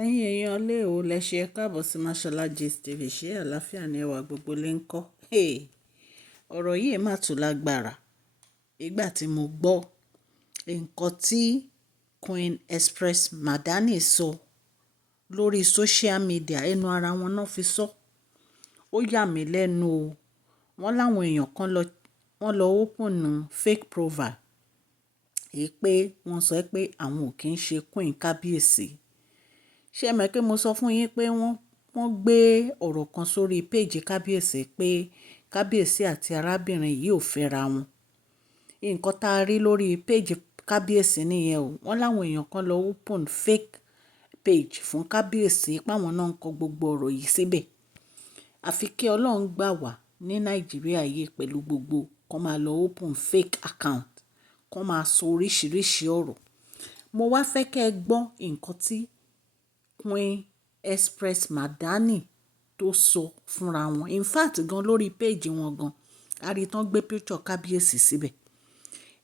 ẹ̀yin èèyàn lé o lẹ ṣe káàbọ̀ sí Mashola Gist TV. Ṣé àlàáfíà ni ẹwà gbogbo lè ń kọ́? Ọ̀rọ̀ yìí mà tún lágbára ìgbà tí mo gbọ́ nǹkan tí Queen Empress Madani sọ lórí social media. Ẹnu ara wọn náà fi sọ. Ó yà mí lẹ́nu o. Wọ́n láwọn èèyàn kan lọ open fake profile èyí pé wọ́n sọ pé àwọn ò kí ń ṣe queen kábíyèsí. Ṣé ẹ mọ̀ pé mo sọ fún yín pé wọ́n gbé ọ̀rọ̀ kan sórí péèjì kábíyèsí pé kábíyèsí àti arábìnrin yìí ò fẹ́ra wọn. Nǹkan tá a rí lórí péèjì kábíyèsí nìyẹn o. Wọ́n láwọn èèyàn kan lọ open fake page fún kábíyèsí páwọn náà ń kọ gbogbo ọ̀rọ̀ yìí síbẹ̀. Àfi kí Ọlọ́run gbà wá ní Nàìjíríà yìí pẹ̀lú gbogbo kan máa lọ open fake account kan máa sọ oríṣiríṣi ọ̀rọ̀. Mo wá fẹ́ kẹ́ ẹ gbọ́ nǹkan tí Queen Empress Madani tó sọ fúnra wọn. In fact gan lórí péèjì wọn gan àrí tán gbé picture kábíyèsí síbẹ̀.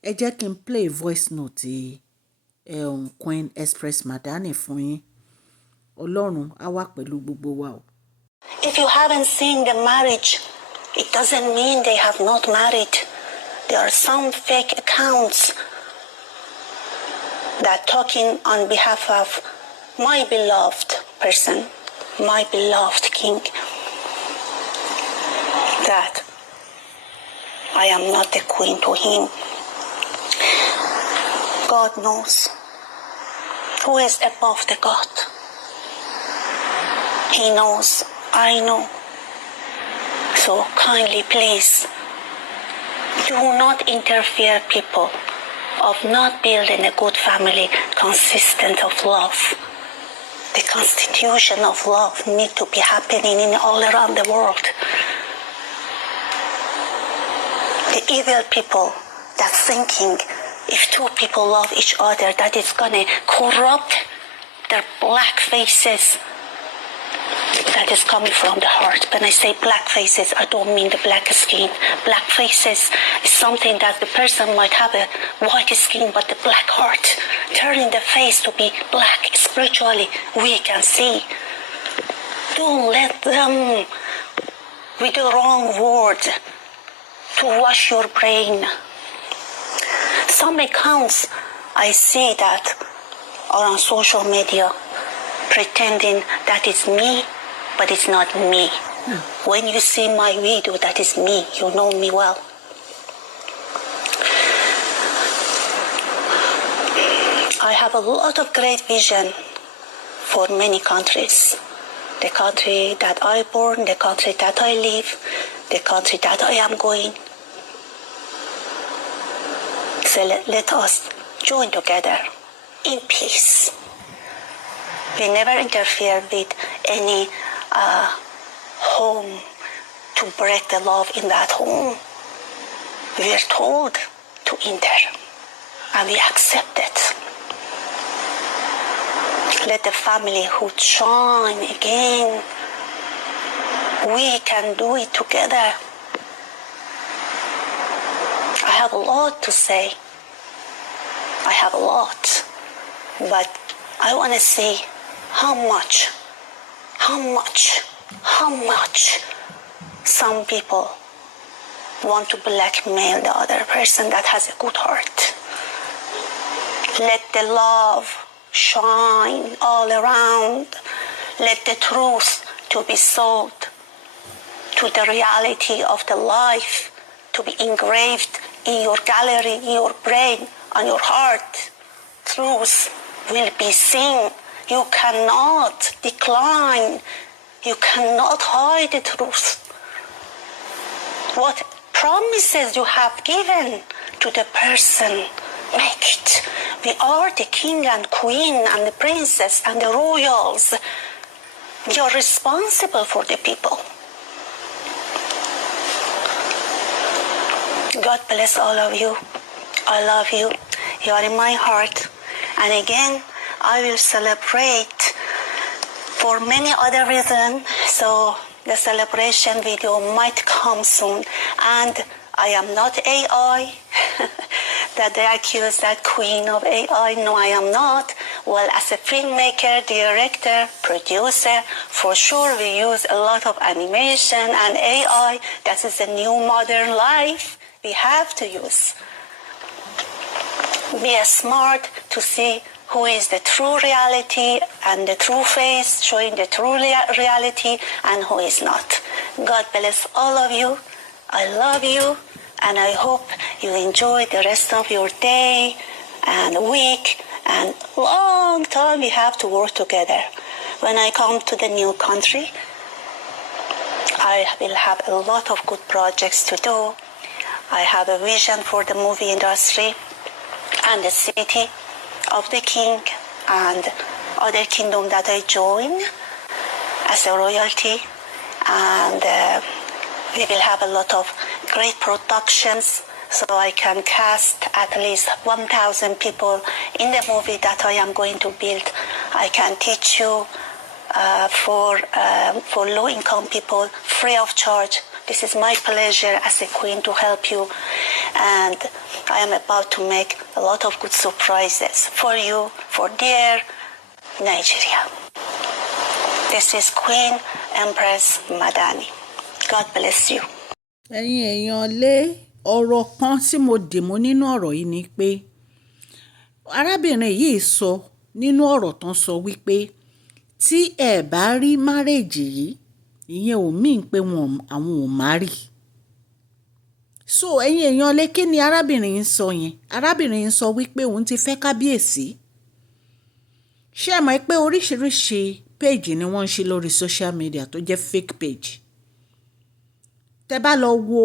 Ẹ jẹ́ kí n play voice note Queen Empress Madani fún yín. Ọlọ́run á wà pẹ̀lú gbogbo wa o. If you haven't seen the marriage, it doesn't mean they have not married. There are some fake accounts that talking on behalf of my beloved person, my beloved king, that I am not a queen to him. God knows who is above the God. He knows, I know. So kindly please, do not interfere people of not building a good family consistent of love. The constitution of love need to be happening in all around the world. The evil people that thinking if two people love each other that it's gonna corrupt their black faces, that is coming from the heart. When I say black faces, I don't mean the black skin. Black faces is something that the person might have a white skin, but the black heart, turning the face to be black spiritually, we can see. Don't let them, with the wrong word, to wash your brain. Some accounts I see that are on social media pretending that it's me, but it's not me. When you see my video, that is me. You know me well. I have a lot of great vision for many countries. The country that I born, the country that I live, the country that I am going. So let us join together in peace. We never interfere with any home to break the love in that home. We are told to enter, and we accept it. Let the familyhood shine again. We can do it together. I have a lot to say. I have a lot, but I want to see how much some people want to blackmail the other person that has a good heart. Let the love shine all around. Let the truth to be sold, to the reality of the life to be engraved in your gallery, in your brain, on your heart. Truth will be seen. You cannot decline. You cannot hide the truth. What promises you have given to the person, make it. We are the king and queen and the princess and the royals. We are responsible for the people. God bless all of you. I love you. You are in my heart. And again, I will celebrate for many other reasons. So the celebration video might come soon. And I am not AI. That they accuse that queen of AI. No, I am not. Well, as a filmmaker, director, producer, for sure we use a lot of animation and AI. That is a new modern life we have to use. Be smart to see who is the true reality and the true face, showing the true reality, and who is not. God bless all of you. I love you, and I hope you enjoy the rest of your day and week and long time we have to work together. When I come to the new country, I will have a lot of good projects to do. I have a vision for the movie industry and the city of the king and other kingdom that I join as a royalty, and we will have a lot of great productions, so I can cast at least 1,000 people in the movie that I am going to build. I can teach you for low-income people free of charge. This is my pleasure as a queen to help you, and I am about to make a lot of good surprises for you, for dear Nigeria. This is Queen Empress Madani. God bless you. ẹ̀yin èèyàn lé ọ̀rọ̀ kan tí mo dì mú nínú ọ̀rọ̀ yìí ni pé arábìnrin yìí sọ nínú ọ̀rọ̀ tán sọ wípé tí ẹ bá rí márèèjì yìí ìyẹn ò míì pé àwọn ò má rí. So ẹ̀yin èèyàn lé kí ni arábìnrin yìí sọ yẹn? Arábìnrin yìí sọ wípé òun ti fẹ́ kábíyèsí. Ṣé ẹ mọ̀ pé oríṣiríṣi péèjì ni wọ́n ń ṣe lórí social media tó jẹ́ fake page. Tẹ́ bá lọ wo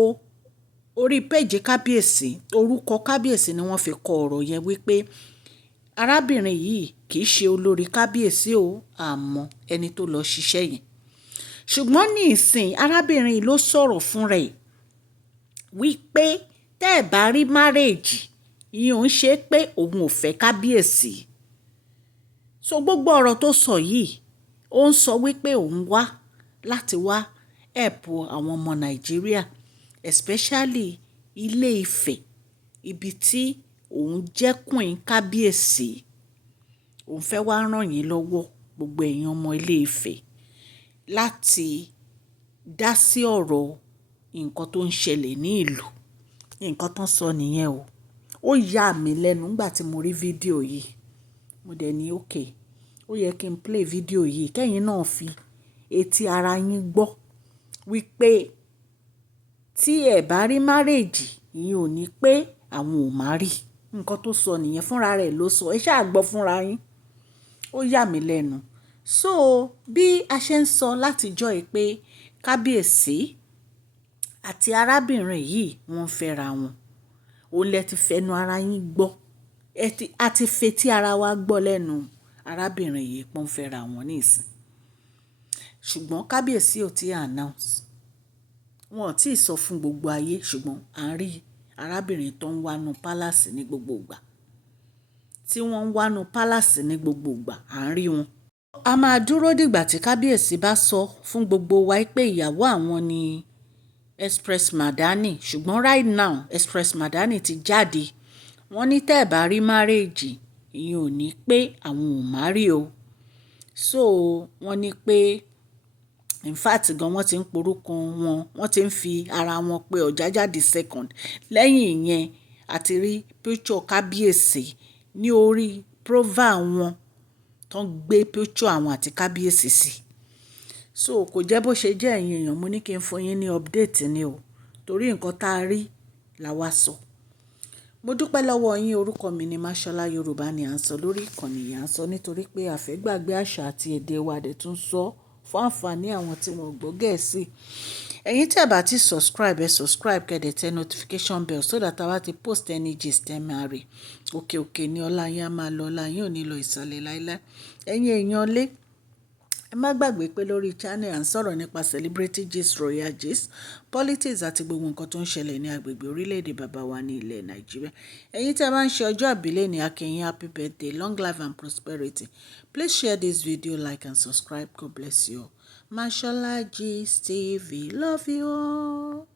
orí péèjì kábíyèsí, orúkọ kábíyèsí ni wọ́n fi kọ ọ̀rọ̀ yẹn wípé arábìnrin yìí kì í ṣe olórí kábíyèsí o, àmọ́ ẹni tó lọ ṣiṣẹ́ yẹn. Ṣùgbọ́n ní ìsìn arábìnrin yìí ló sọ̀rọ̀ fún rẹ̀ wípé tẹ́ ẹ̀ bá rí márèèjì ìyẹn ò ń ṣe pé òun ò fẹ́ kábíyèsí. So gbogbo ọ̀rọ̀ tó sọ yìí ó ń sọ wípé òun wá láti wá ẹ̀pù àwọn ọmọ Nàìjíríà, especially Ilé Ifẹ̀, ibi tí òun jẹ́ queen kábíyèsí. Òun fẹ́ wá ràn yín lọ́wọ́ gbogbo ẹ̀yin ọmọ Ilé Ifẹ̀ láti dá sí ọ̀rọ̀ nǹkan tó ń ṣẹlẹ̀ ní ìlú. Nǹkan tán sọ nìyẹn o. Ó yà mí lẹ́nu nígbà tí mo rí fídíò yìí. Mo dẹ̀ ní okay, ó yẹ kí n play fídíò yìí kẹ́yìn náà fi etí ara yín gbọ́ wípé tí ẹ bá rí márèèjì ìyẹn ò ní pé àwọn ò má rí. Nǹkan tó sọ nìyẹn, fúnra rẹ̀ ló sọ. Ẹ ṣáà gbọ́ fúnra yín. Ó yà mí lẹ́nu. So bí a ṣe ń sọ látijọ́ yìí pé kábíyèsí àti arábìnrin yìí wọ́n fẹ́ra wọn. Ó lẹ ti fẹnu ara yín gbọ́. A ti fetí ara wa gbọ́ lẹ́nu arábìnrin yìí pọ́n fẹ́ra wọn nísìn. Ṣùgbọ́n kábíyèsí ò tí announce. Wọn ò tí ì sọ fún gbogbo ayé, ṣùgbọ́n à ń rí arábìnrin tó ń wánu pálásì ní gbogbo ìgbà. Tí wọ́n ń wánu pálásì ní gbogbo ìgbà, à ń rí wọn. A máa dúró dìgbà tí kábíyèsí bá sọ fún gbogbo wa pé ìyàwó àwọn ni Empress Madani. Ṣùgbọ́n right now Empress Madani ti jáde. Wọ́n ní tẹ́ ẹ̀ bá rí márèèjì ìyẹn ò ní pé àwọn ò má rí o. So wọ́n ní pé in fact gan wọ́n ti ń porúkọ wọn, wọ́n ti ń fi ara wọn pé Ọ̀jájá second. Lẹ́yìn ìyẹn àti rí picture kábíyèsí ní orí profile wọn tó ń gbé picture àwọn àti kábíyèsí sí. So kò jẹ́ bó ṣe jẹ́ ẹ̀yin èèyàn, mo ní kí n fún yín ní update ni o, torí nǹkan tá a rí la wá sọ. Mo dúpẹ́ lọ́wọ́ yín. Orúkọ mi ni Máṣọ́lá. Yorùbá ni à ń sọ lórí ìkànnì yìí. À ń sọ nítorí pé a fẹ́ gbàgbé àṣà àti èdè wa dẹ̀ tún sọ fún àǹfààní àwọn tí wọ́n gbọ́ Gẹ̀ẹ́sì. Ẹ̀yin tí ẹ bá ti subscribe, ẹ subscribe kẹ́ dẹ̀ tẹ notification bell so that a bá ti post any gist ẹ máa rí. Òkè òkè ni ọlá yín á máa lọ, ọlá yín ò ní lọ ìsàlẹ̀ láíláí. Ẹ̀yin èèyàn lé, ẹ má gbàgbé pé lórí channel à ń sọ̀rọ̀ nípa celebrity gist, royal gist, politics àti gbogbo nǹkan tó ń ṣẹlẹ̀ ní agbègbè orílẹ̀-èdè bàbá wa ní ilẹ̀ Nàìjíríà. Ẹ̀yin tí a bá ń ṣe ọjọ́ ìbílẹ̀ ní a kí yín happy birthday, long life and prosperity. Please share this video, like and subscribe. God bless you all. Mashola Gist TV. Love you all.